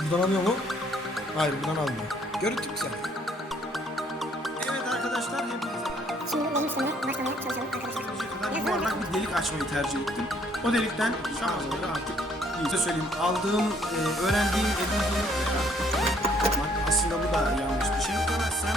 Buradan alıyor mu? Hayır buradan almıyor. Görüntü güzel. Evet arkadaşlar hepinize Şimdi benim başlamaya çalışalım arkadaşlar. kadar yuvarlak bir delik açmayı tercih ettim. O delikten şarjları artık iyice söyleyeyim. Aldığım, e, öğrendiğim, edindiğim aslında bu da yanlış bir şey. Demezsem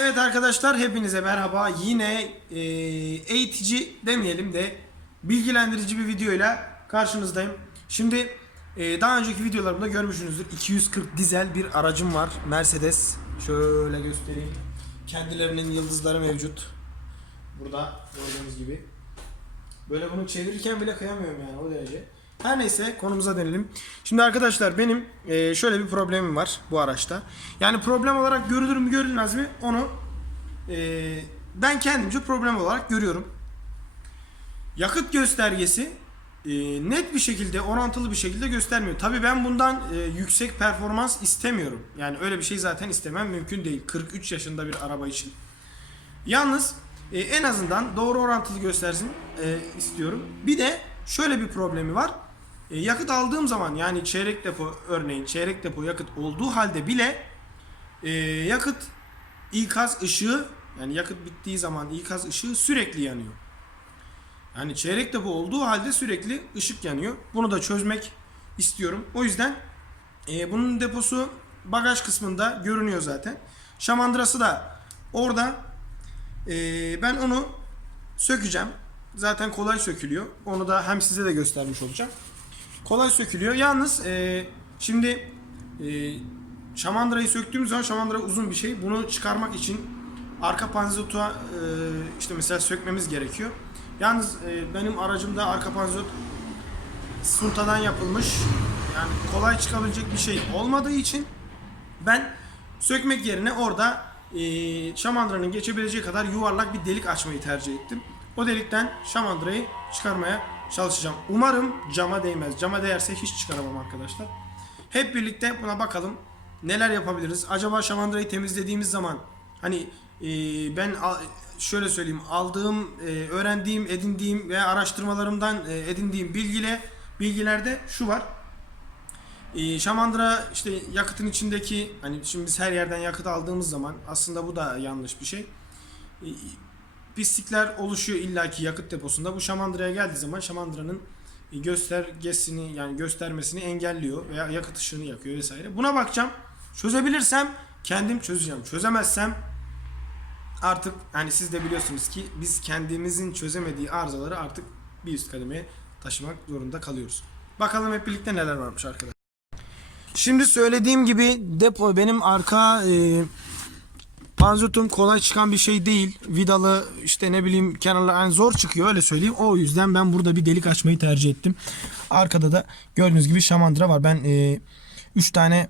Evet arkadaşlar hepinize merhaba. Yine e, eğitici demeyelim de bilgilendirici bir videoyla karşınızdayım. Şimdi e, daha önceki videolarımda görmüşsünüzdür. 240 dizel bir aracım var. Mercedes. Şöyle göstereyim. Kendilerinin yıldızları mevcut. Burada gördüğünüz gibi. Böyle bunu çevirirken bile kıyamıyorum yani o derece. Her neyse konumuza dönelim. Şimdi arkadaşlar benim e, şöyle bir problemim var bu araçta. Yani problem olarak görülür mü görülmez mi onu e, ben kendimce problem olarak görüyorum. Yakıt göstergesi e, net bir şekilde orantılı bir şekilde göstermiyor. Tabii ben bundan e, yüksek performans istemiyorum. Yani öyle bir şey zaten istemem mümkün değil. 43 yaşında bir araba için. Yalnız e, en azından doğru orantılı göstersin e, istiyorum. Bir de şöyle bir problemi var. E, yakıt aldığım zaman yani çeyrek depo örneğin çeyrek depo yakıt olduğu halde bile e, yakıt ikaz ışığı yani yakıt bittiği zaman ikaz ışığı sürekli yanıyor. Yani çeyrek depo olduğu halde sürekli ışık yanıyor. Bunu da çözmek istiyorum. O yüzden e, bunun deposu bagaj kısmında görünüyor zaten. Şamandırası da orada. Ee, ben onu sökeceğim. Zaten kolay sökülüyor. Onu da hem size de göstermiş olacağım. Kolay sökülüyor. Yalnız e, şimdi e, şamandırayı söktüğümüz zaman şamandıra uzun bir şey. Bunu çıkarmak için arka panzotu e, işte mesela sökmemiz gerekiyor. Yalnız e, benim aracımda arka panzot suntadan yapılmış. Yani kolay çıkabilecek bir şey olmadığı için ben sökmek yerine orada e, şamandıranın geçebileceği kadar yuvarlak bir delik açmayı tercih ettim. O delikten şamandırayı çıkarmaya çalışacağım. Umarım cama değmez. Cama değerse hiç çıkaramam arkadaşlar. Hep birlikte buna bakalım. Neler yapabiliriz? Acaba şamandırayı temizlediğimiz zaman hani e, ben şöyle söyleyeyim aldığım, e, öğrendiğim, edindiğim ve araştırmalarımdan e, edindiğim bilgiyle bilgilerde şu var. Ee, Şamandıra işte yakıtın içindeki hani şimdi biz her yerden yakıt aldığımız zaman aslında bu da yanlış bir şey. Ee, pislikler oluşuyor illaki yakıt deposunda. Bu şamandıraya geldiği zaman şamandıranın e, göstergesini yani göstermesini engelliyor veya yakıt ışığını yakıyor vesaire. Buna bakacağım. Çözebilirsem kendim çözeceğim. Çözemezsem artık hani siz de biliyorsunuz ki biz kendimizin çözemediği arızaları artık bir üst kademeye taşımak zorunda kalıyoruz. Bakalım hep birlikte neler varmış arkadaşlar. Şimdi söylediğim gibi depo benim arka e, panzotum kolay çıkan bir şey değil. Vidalı işte ne bileyim kenarlar yani zor çıkıyor öyle söyleyeyim. O yüzden ben burada bir delik açmayı tercih ettim. Arkada da gördüğünüz gibi şamandıra var. Ben 3 tane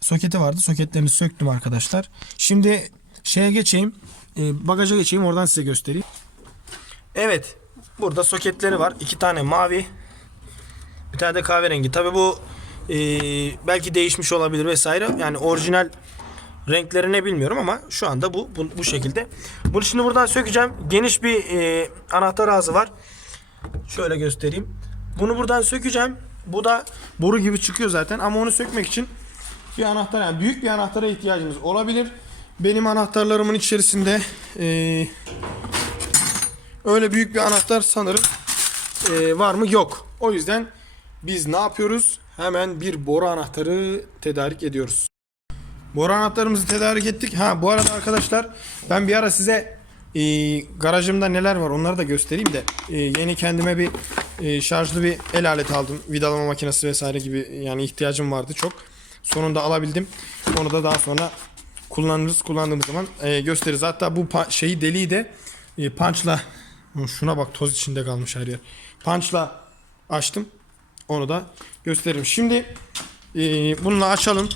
soketi vardı. Soketlerini söktüm arkadaşlar. Şimdi şeye geçeyim. E, bagaja geçeyim oradan size göstereyim. Evet. Burada soketleri var. iki tane mavi. Bir tane de kahverengi. Tabi bu e, belki değişmiş olabilir vesaire. Yani orijinal renklerini bilmiyorum ama şu anda bu bu, bu şekilde. Bunu şimdi buradan sökeceğim. Geniş bir e, anahtar ağzı var. Şöyle göstereyim. Bunu buradan sökeceğim. Bu da boru gibi çıkıyor zaten ama onu sökmek için bir anahtar yani büyük bir anahtara ihtiyacımız olabilir. Benim anahtarlarımın içerisinde e, öyle büyük bir anahtar sanırım e, var mı? Yok. O yüzden biz ne yapıyoruz? Hemen bir boru anahtarı tedarik ediyoruz. Boru anahtarımızı tedarik ettik. Ha bu arada arkadaşlar ben bir ara size e, garajımda neler var onları da göstereyim de e, yeni kendime bir e, şarjlı bir el aleti aldım. Vidalama makinesi vesaire gibi yani ihtiyacım vardı çok. Sonunda alabildim. Onu da daha sonra kullanırız. Kullandığımız zaman e, gösteririz. Hatta bu şeyi deliği de e, punchla şuna bak toz içinde kalmış her yer. Punchla açtım. Onu da gösteririm. Şimdi e, bununla açalım.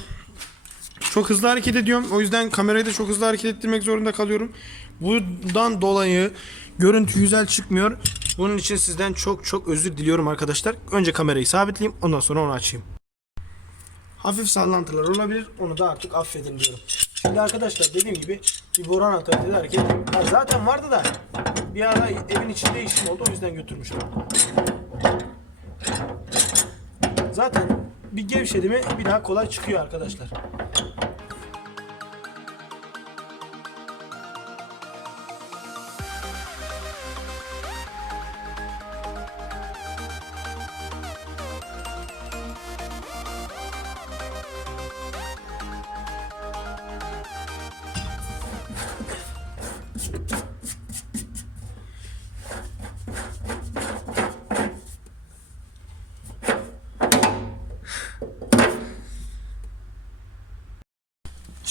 Çok hızlı hareket ediyorum. O yüzden kamerayı da çok hızlı hareket ettirmek zorunda kalıyorum. Bundan dolayı görüntü güzel çıkmıyor. Bunun için sizden çok çok özür diliyorum arkadaşlar. Önce kamerayı sabitleyeyim ondan sonra onu açayım. Hafif sallantılar olabilir. Onu da artık affedin diyorum. Şimdi arkadaşlar dediğim gibi bir boru anahtarı tedarik ettim. Ha, zaten vardı da bir ara evin içinde işim oldu o yüzden götürmüştüm. Zaten bir gevşedi mi bir daha kolay çıkıyor arkadaşlar.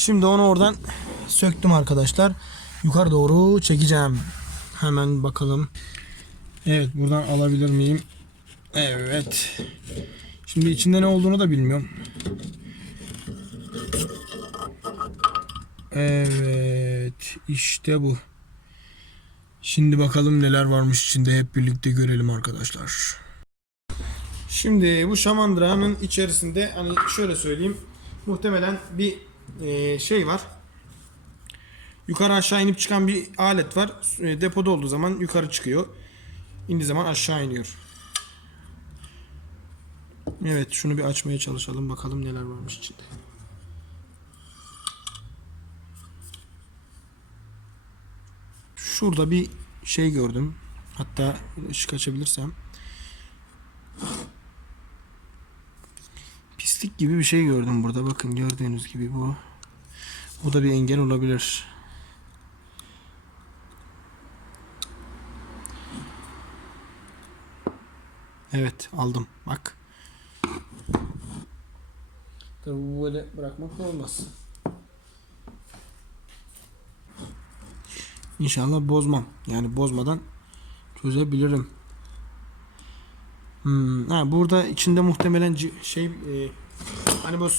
Şimdi onu oradan söktüm arkadaşlar. Yukarı doğru çekeceğim. Hemen bakalım. Evet buradan alabilir miyim? Evet. Şimdi içinde ne olduğunu da bilmiyorum. Evet. işte bu. Şimdi bakalım neler varmış içinde hep birlikte görelim arkadaşlar. Şimdi bu şamandıranın içerisinde hani şöyle söyleyeyim. Muhtemelen bir e, şey var. Yukarı aşağı inip çıkan bir alet var. E, depoda olduğu zaman yukarı çıkıyor. İndiği zaman aşağı iniyor. Evet şunu bir açmaya çalışalım bakalım neler varmış içinde. Şurada bir şey gördüm. Hatta ışık açabilirsem. Pislik gibi bir şey gördüm burada. Bakın gördüğünüz gibi bu. Bu da bir engel olabilir. Evet aldım. Bak. Tabii bu böyle bırakmak da olmaz. İnşallah bozmam. Yani bozmadan çözebilirim. Hmm, ha, burada içinde muhtemelen şey e, hani bu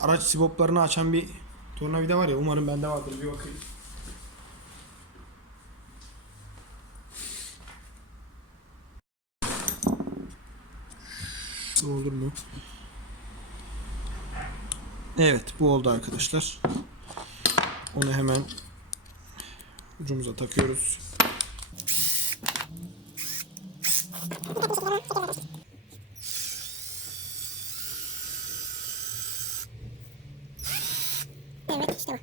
araç siboplarını açan bir tornavida var ya umarım bende vardır bir bakayım. Bu olur mu? Evet bu oldu arkadaşlar. Onu hemen ucumuza takıyoruz. Evet işte bu.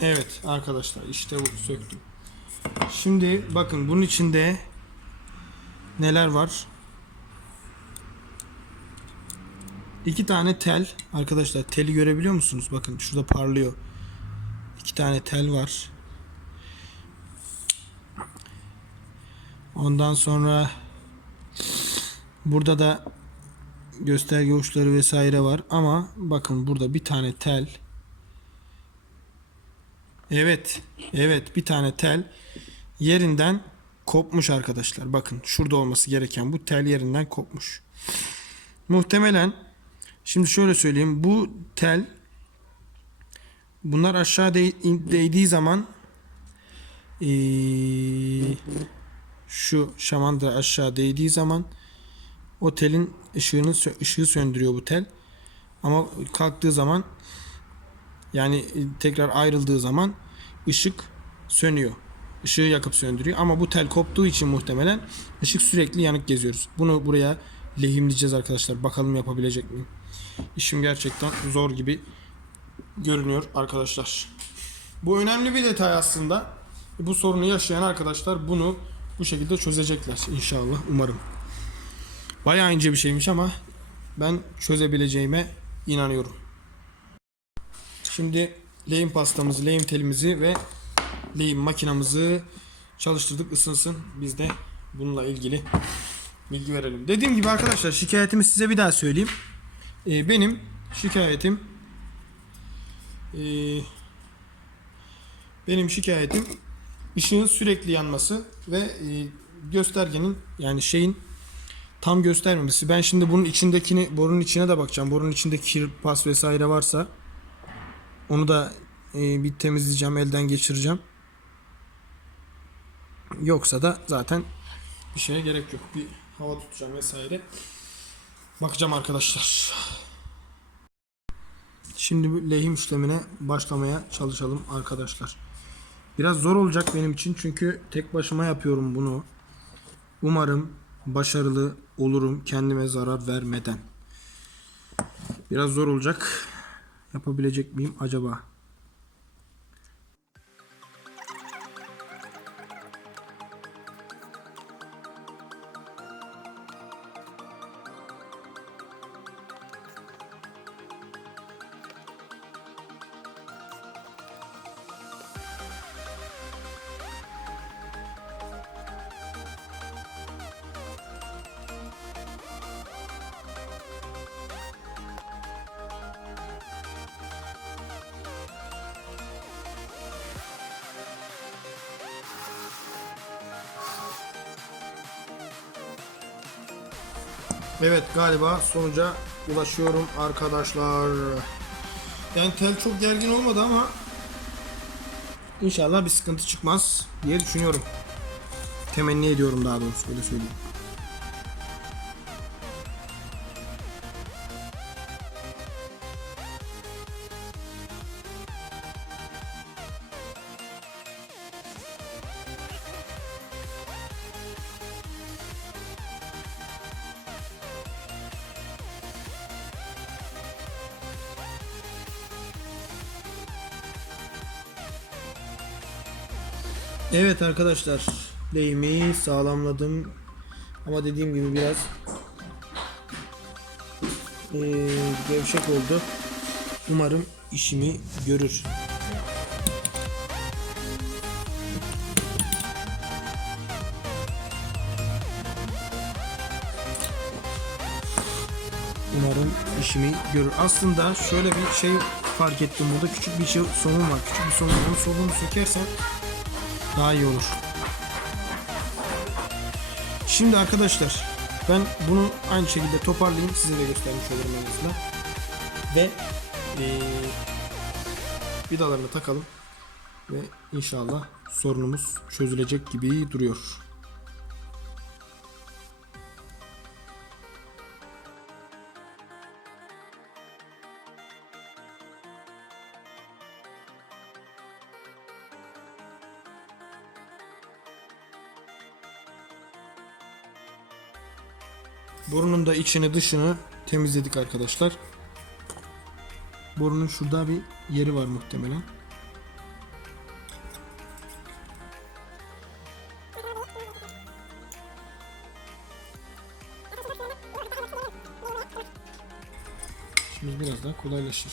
Evet arkadaşlar işte bu söktüm. Şimdi bakın bunun içinde neler var? İki tane tel arkadaşlar teli görebiliyor musunuz? Bakın şurada parlıyor. İki tane tel var. Ondan sonra burada da gösterge uçları vesaire var ama bakın burada bir tane tel Evet. Evet bir tane tel yerinden kopmuş arkadaşlar. Bakın şurada olması gereken bu tel yerinden kopmuş. Muhtemelen şimdi şöyle söyleyeyim bu tel bunlar aşağı değdiği zaman eee, şu şamandıra aşağı değdiği zaman o telin ışığını ışığı söndürüyor bu tel. Ama kalktığı zaman yani e, tekrar ayrıldığı zaman ışık sönüyor. Işığı yakıp söndürüyor. Ama bu tel koptuğu için muhtemelen ışık sürekli yanık geziyoruz. Bunu buraya lehimleyeceğiz arkadaşlar. Bakalım yapabilecek miyim? İşim gerçekten zor gibi görünüyor arkadaşlar. Bu önemli bir detay aslında. Bu sorunu yaşayan arkadaşlar bunu bu şekilde çözecekler inşallah umarım. Bayağı ince bir şeymiş ama ben çözebileceğime inanıyorum. Şimdi lehim pastamızı, lehim telimizi ve lehim makinamızı çalıştırdık ısınsın. Biz de bununla ilgili bilgi verelim. Dediğim gibi arkadaşlar şikayetimi size bir daha söyleyeyim. Ee, benim şikayetim ee, benim şikayetim ışığın sürekli yanması ve ee, göstergenin yani şeyin tam göstermemesi. Ben şimdi bunun içindekini borunun içine de bakacağım. Borunun içinde kir, pas vesaire varsa onu da e, bir temizleyeceğim, elden geçireceğim. Yoksa da zaten bir şeye gerek yok. Bir hava tutacağım vesaire. Bakacağım arkadaşlar. Şimdi lehim işlemine başlamaya çalışalım arkadaşlar. Biraz zor olacak benim için çünkü tek başıma yapıyorum bunu. Umarım başarılı olurum kendime zarar vermeden. Biraz zor olacak. Yapabilecek miyim acaba? Evet galiba sonuca ulaşıyorum arkadaşlar. Yani tel çok gergin olmadı ama inşallah bir sıkıntı çıkmaz diye düşünüyorum. Temenni ediyorum daha doğrusu öyle söyleyeyim. Evet arkadaşlar lehimi sağlamladım ama dediğim gibi biraz eee, gevşek oldu. Umarım işimi görür. Umarım işimi görür. Aslında şöyle bir şey fark ettim burada. Küçük bir şey, somun var. Küçük bir somun. Onu somununu sökersen daha iyi olur. Şimdi arkadaşlar ben bunu aynı şekilde toparlayayım size de göstermiş olurum en azından. Ve eee vidalarını takalım ve inşallah sorunumuz çözülecek gibi duruyor. Da içini dışını temizledik arkadaşlar. Borunun şurada bir yeri var muhtemelen. Şimdi biraz daha kolaylaşır.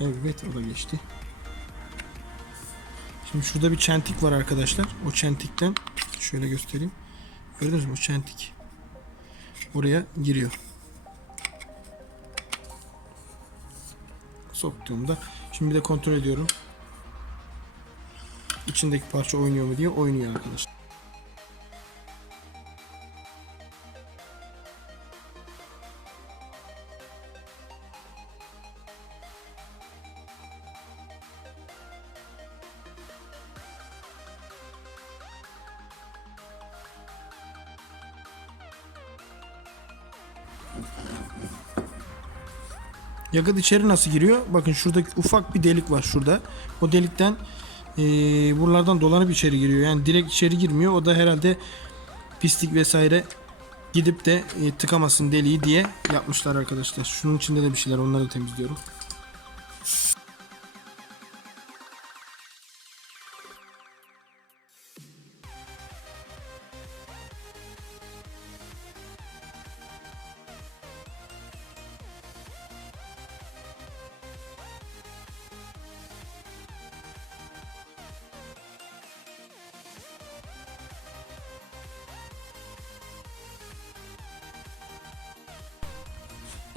Evet o da geçti. Şimdi şurada bir çentik var arkadaşlar. O çentikten şöyle göstereyim. Gördünüz mü o çentik? Oraya giriyor. Soktuğumda şimdi bir de kontrol ediyorum. İçindeki parça oynuyor mu diye oynuyor arkadaşlar. Yakıt içeri nasıl giriyor? Bakın şuradaki ufak bir delik var şurada. O delikten eee buralardan dolanıp içeri giriyor. Yani direkt içeri girmiyor. O da herhalde pislik vesaire gidip de e, tıkamasın deliği diye yapmışlar arkadaşlar. Şunun içinde de bir şeyler onları temizliyorum.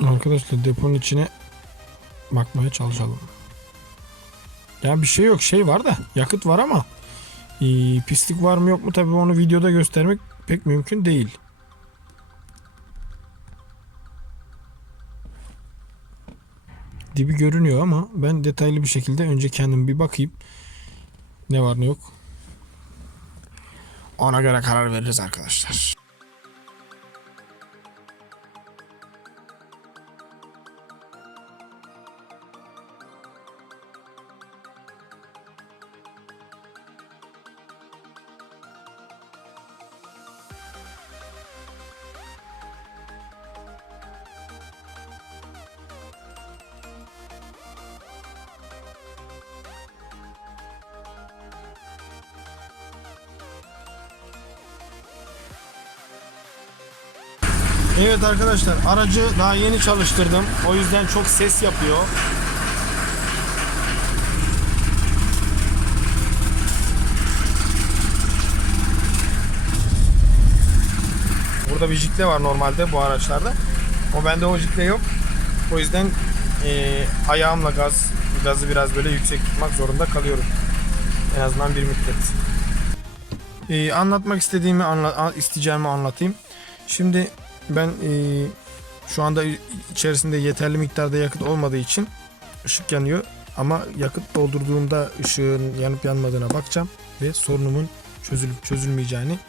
Arkadaşlar deponun içine bakmaya çalışalım. Ya bir şey yok şey var da yakıt var ama Ee, pislik var mı yok mu tabii onu videoda göstermek pek mümkün değil. Dibi görünüyor ama ben detaylı bir şekilde önce kendim bir bakayım. Ne var ne yok. Ona göre karar veririz arkadaşlar. Evet arkadaşlar aracı daha yeni çalıştırdım. O yüzden çok ses yapıyor. Burada bir jikle var normalde bu araçlarda. O bende o jikle yok. O yüzden eee, ayağımla gaz gazı biraz böyle yüksek tutmak zorunda kalıyorum. En azından bir müddet. Eee, anlatmak istediğimi anla, isteyeceğimi anlatayım. Şimdi ben eee, şu anda içerisinde yeterli miktarda yakıt olmadığı için ışık yanıyor. Ama yakıt doldurduğumda ışığın yanıp yanmadığına bakacağım ve sorunumun çözülüp çözülmeyeceğini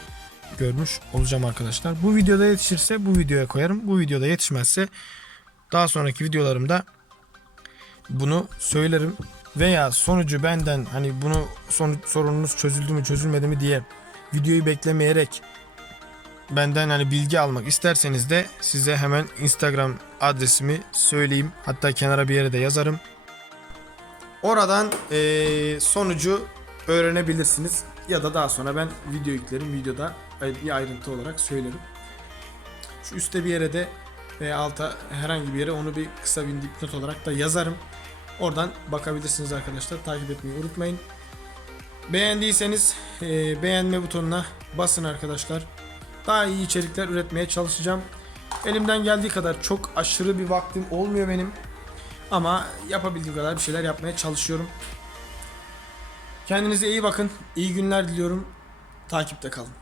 görmüş olacağım arkadaşlar. Bu videoda yetişirse bu videoya koyarım. Bu videoda yetişmezse daha sonraki videolarımda bunu söylerim veya sonucu benden hani bunu sorununuz çözüldü mü çözülmedi mi diye videoyu beklemeyerek benden hani bilgi almak isterseniz de size hemen Instagram adresimi söyleyeyim. Hatta kenara bir yere de yazarım. Oradan eee, sonucu öğrenebilirsiniz. Ya da daha sonra ben video yüklerim. Videoda bir ayrıntı olarak söylerim. Şu üstte bir yere de veya alta herhangi bir yere onu bir kısa bir dipnot olarak da yazarım. Oradan bakabilirsiniz arkadaşlar. Takip etmeyi unutmayın. Beğendiyseniz eee, beğenme butonuna basın arkadaşlar. Daha iyi içerikler üretmeye çalışacağım. Elimden geldiği kadar çok aşırı bir vaktim olmuyor benim. Ama yapabildiğim kadar bir şeyler yapmaya çalışıyorum. Kendinize iyi bakın. İyi günler diliyorum. Takipte kalın.